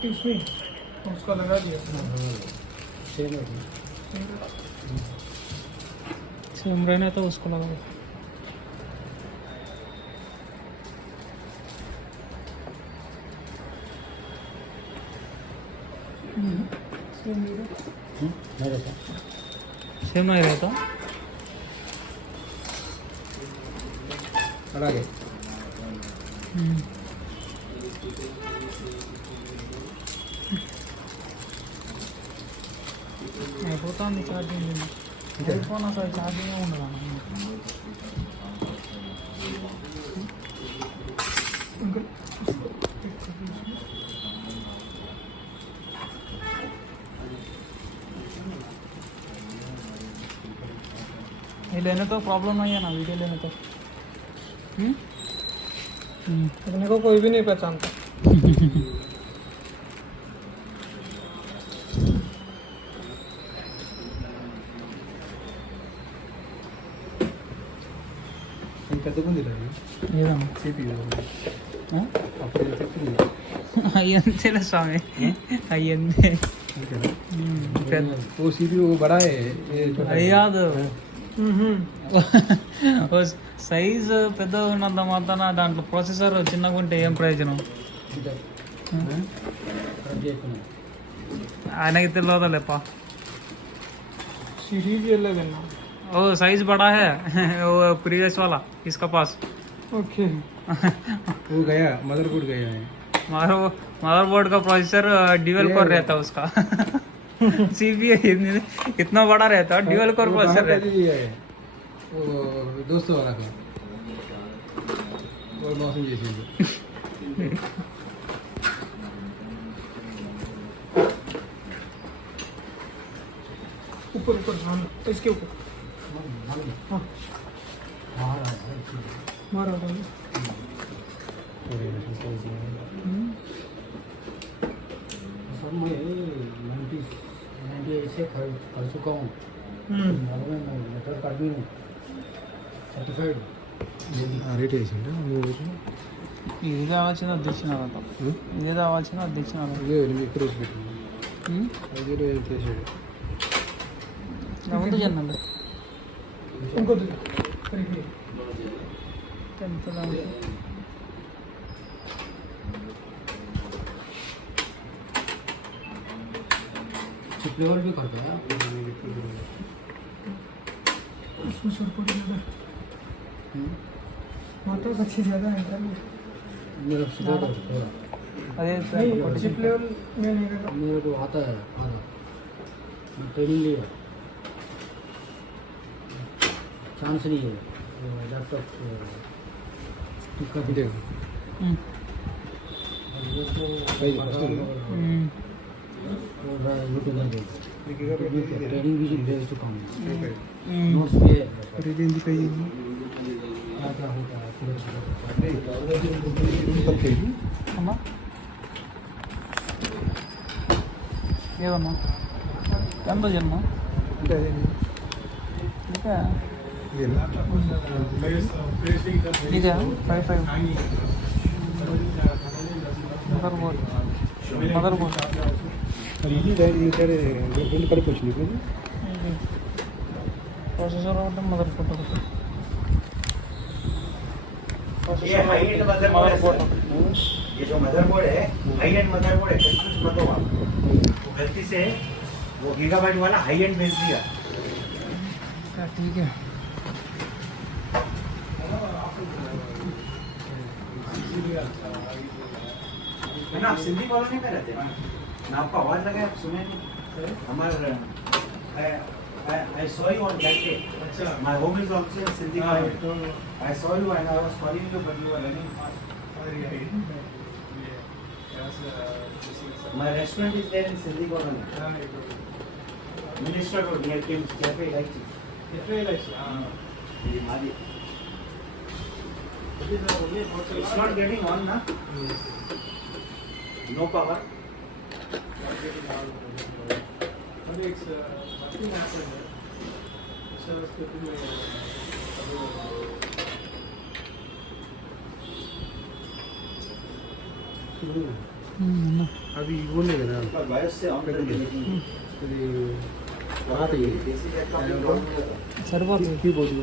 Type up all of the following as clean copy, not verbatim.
पट्टी उसमें उसका लगा दिया सेम है सेम रहना तो उसको लगाओ। नहीं रहता सेम नहीं रहता। అలాగే అయిపోతుంది ఛార్జింగ్. ఫోన్ అసలు ఛార్జింగ్ ఉండదు. ये लेने तो प्रॉब्लम नहीं है ना, वीडियो लेने तो। अपने को कोई भी नहीं पहचानता। అయ్యంతేలే స్వామి, అయ్యంతే. वो सीपीयू बड़ा है ये छोटा అది కాదు, సైజ్ పెద్దగా ఉన్నంత మాత్రాన దాంట్లో ప్రాసెసర్ చిన్నగా ఉంటే ఏం ప్రయోజనం? ఆయనకి తెలియదా లేపా. सीरीज ये अलग है ना। ओ साइज बड़ा है वो प्रीवियस वाला इसका पास। ओके वो गया मदरबोर्ड गया है मदरबोर्ड का प्रोसेसर ड्यूअल कोर रहता है उसका। सीपीयू इतना बड़ा रहता है, ड्यूअल कोर प्रोसेसर रहता है। वो दोस्तों वाला का और मौसम जैसी ऊपर ऊपर हाँ इसके ऊपर मारा था सर मैं 98 से कर चुका हूँ। नेटवर्क आदमी हूँ सर्टिफाइड రేట్ వేసిండా ఇది కావాల్సింది అది తెచ్చినారు అంత, ఇదే కావాల్సింది అది తెచ్చినారు. ఇదే ఇక్కడ వేసి పెట్టింది అదే చేసాడు ముందు చెందండి उनको फ्लेवर भी करता है उसमें सरपट ज़्यादा माता अच्छी ज़्यादा है मेरा सुबह का थोड़ा అదే चिप लेवल में नहीं रहेगा। मेरे को आता है आधा मैं ट्रेनिंग लिया चांस नहीं है लैपटॉप का भी देखो यूट्यूब ट्रेनिंग भी भेज चुका हूँ नोट्स पे क्या होता है అమ్మా ఏదమ్మా ఎంత జన్మ ఇంకా ఇక 55 మదర్బోర్డ్ రెండు కలిపి వచ్చింది ప్రాసెసర్ ఒకటి మదర్బోర్డ్ ఒకటి. ये हाई एंड मदरबोर्ड है। ये जो मदरबोर्ड है हाई एंड मदरबोर्ड है, कंफ्यूज मत हो आप। वो गलती से वो गीगाबाइट वाला हाई एंड भेज दिया। ठीक है है ना, आप सिंधी कॉलोनी में रहते हैं ना, आपको आवाज लगा आप सुने नहीं हमारे I saw you on that day. My home is also in Sindhi colony. I saw you and I was calling you, but you were running fast. My restaurant is there in Sindhi colony. Minister Road near Kim's Cafe Elaichi. It's not getting on, na? No power. అవి ఇవి ఉన్నాయి కదా BIOS से on कर दिया ఇది పాత देसी जेट का प्रॉब्लम नहीं होता సరిపోతుంది కీబోర్డ్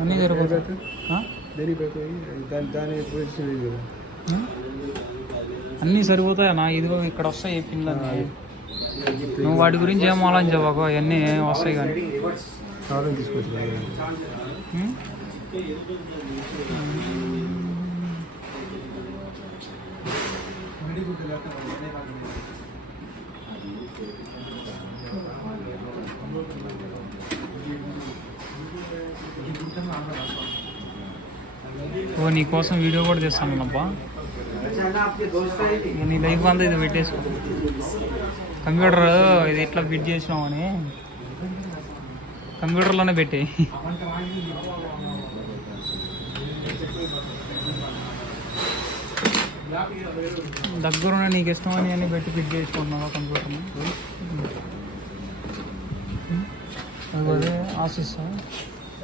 అన్నీ సరిపోతుంది ఆ? దేని పోయి దాని పొజిషన్ లేదు కదా అన్నీ సరిపోతాయి అన్న ఇదిగో ఇక్కడ వస్తాయి ఈ పిన్లన్నీ నువ్వు వాటి గురించి ఏం ఆలోచించబాకు అవన్నీ వస్తాయి కానీ सेटिंग रिवर्स కావాలని తీసుకోవచ్చు ఉం? ఓ నీ కోసం వీడియో కూడా చేస్తాను అబ్బా अच्छा ना आपके दोस्त है कि నీ లైఫ్ అంతా ఇది పెట్టేసుకో కంప్యూటర్ ఇది ఎట్లా ఫిట్ చేసినామని కంప్యూటర్లోనే పెట్టి దగ్గరున్న నీకు ఇష్టమని అన్ని పెట్టి ఫిట్ చేసుకుంటున్నావా కంప్యూటర్ని అదే ఆసిస్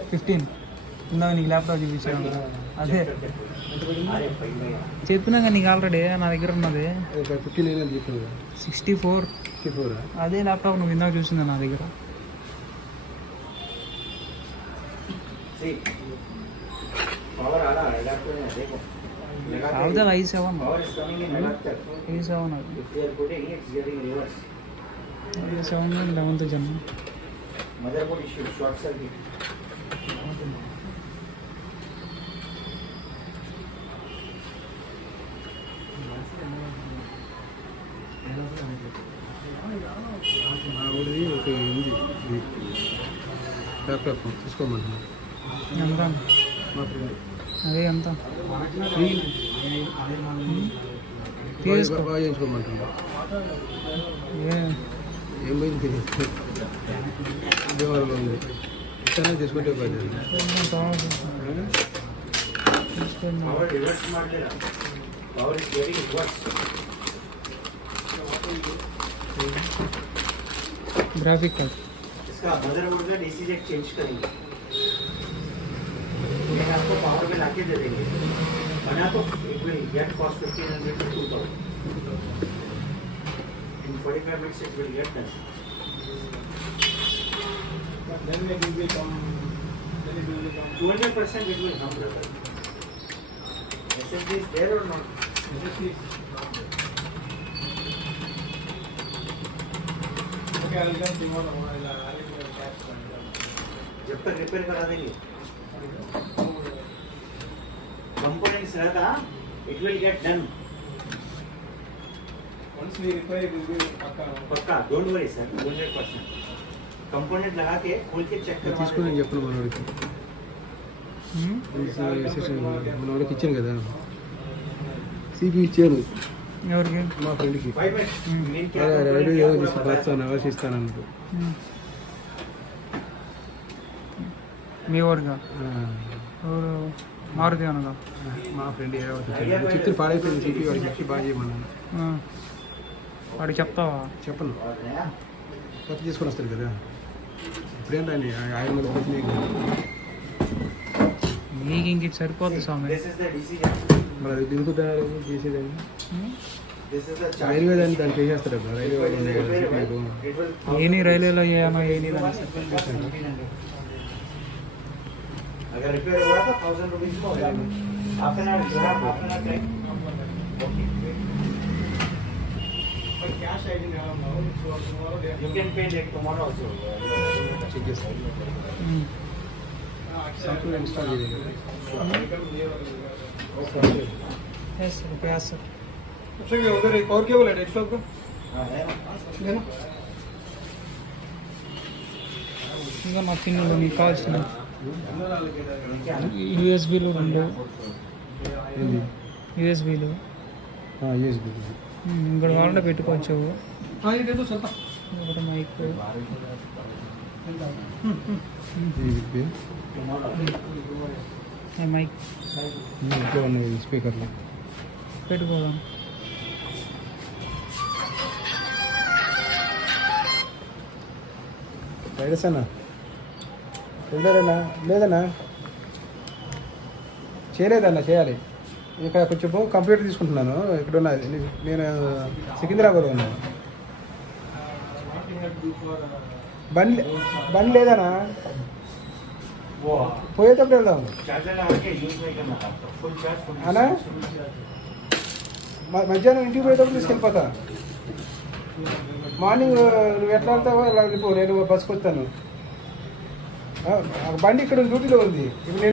15 ఇందాక నీకు ల్యాప్టాప్ చూపించాను అదే చెప్పినా కానీ నీకు ఆల్రెడీ నా దగ్గర ఉన్నది 15 అయినా చెప్పాను 64 64 అదే ల్యాప్టాప్ నువ్వు ఇందాక చూసిందా నా దగ్గర सी पावर आ रहा है लैपटॉप में देखो కాకపోతే i7 power is coming in laptop i7 అది if you are putting it's getting reverse i7 11th gen motherboard issue short circuit మా ఊరిది ఒక ఉంది ల్యాప్టాప్ తీసుకోమంటున్నాను ఎంత మా ఫ్రెండ్ అదే ఎంత తీసుకో బాగా చేయించుకోమంటున్నాను ఏ- ఏం పోయింది తెలియదు విజయవాడలో ఉంది ఇతనే తీసుకుంటే పోయింది తీసుకుందాం. पावर रिवर्स मार ले रहा power is getting reverse graphic card इसका मदरबोर्ड का डीसी जेट चेंज करेंगे ये आपको पावर बिल आके दे देंगे बना तो it will get cost 1500 to 2000 in 45 minutes it will get done then it will become 200% it will come brother SSD is there or not SSD is okay I'll come tomorrow जब तक repair करा देंगे components रहता it will get done once we repair it will be पक्का don't worry sir 100% component लगा के खोल के चेक करवा తీసుకుని देंगे చెప్పను మనవాడికి మనవాడికి ఇచ్చాను కదా సిపి ఇచ్చాను ఎవరికి మా ఫ్రెండ్కి 5 minutes मेन क्या రెడీ component क्या ఏదో बोला తీసి बताया? పరుస్తాను అవసి ఇస్తాను అన్నట్టు మీ ఊరిగా ఎవరు మారుతి అనగా మా ఫ్రెండ్ చిత్తులు పాడైపోయింది సిపి వాడికి ఇచ్చి బాగా చేయమన్నాను వాడికి చెప్తావా చెప్పను और नया కొత్త తీసుకొని వస్తారు కదా ఇప్పుడేం రాని 500 రూపాయలు నీకు ఇంక ఇది సరిపోద్ది స్వామి this is the DC jack మరి అది దిగుతుంటారు చేసేదాన్ని this is the charge railway దాన్ని చేసేస్తారు కదా రైల్వే వాళ్ళు ఉన్నాయి కదా సిపిలు it will ఏని రైల్వేలో ఏమో ఏని దాన్ని अगर रिपेयर हुआ तो 1000 रुपीस में हो जाएगा half an hour time you can pay like tomorrow also check చేస్తారు సాఫ్ట్వేర్ ఇన్స్టాల్ చేయాలి ఎస్ रुपया सर अच्छा क्या उधर एक और केबल है डेस्कटॉप का हाँ है लेना ఇంకా మా పిన్నులు నీకు కావాల్సిన యూఎస్బీలు 2 ఏంది యూఎస్బీలు యూఎస్బీ ఇక్కడ వాళ్ళే పెట్టుకోవచ్చు हाँ ये दे दो चलता ఇక్కడ మైక్ యూఎస్బీ మైక్ ఇంట్లో ఉన్నాయి స్పీకర్లు పెట్టుకోదాం వైరస్ అన్నా వెళ్తారన్నా లేదన్నా చేయలేదన్నా చేయాలి ఇక్కడ కొంచెం కంప్యూటర్ తీసుకుంటున్నాను. ఇక్కడ ఉన్నది నేను సికింద్రాబాద్లో ఉన్నాను. బండి లేదనా? वो పోయేటప్పుడు వెళ్దాం चार्जर लगा के यूज नहीं करना था फुल चार्ज फुल అనా మధ్యాహ్నం ఇంటికి పోయేటప్పుడు తీసుకెళ్ళిపోతా. మార్నింగ్ నువ్వు ఎట్లా వెళ్తావో అలా వెళ్ళిపో, నేను బస్కి వస్తాను. బండి ఇక్కడ డ్యూటీలో ఉంది ఇప్పుడు.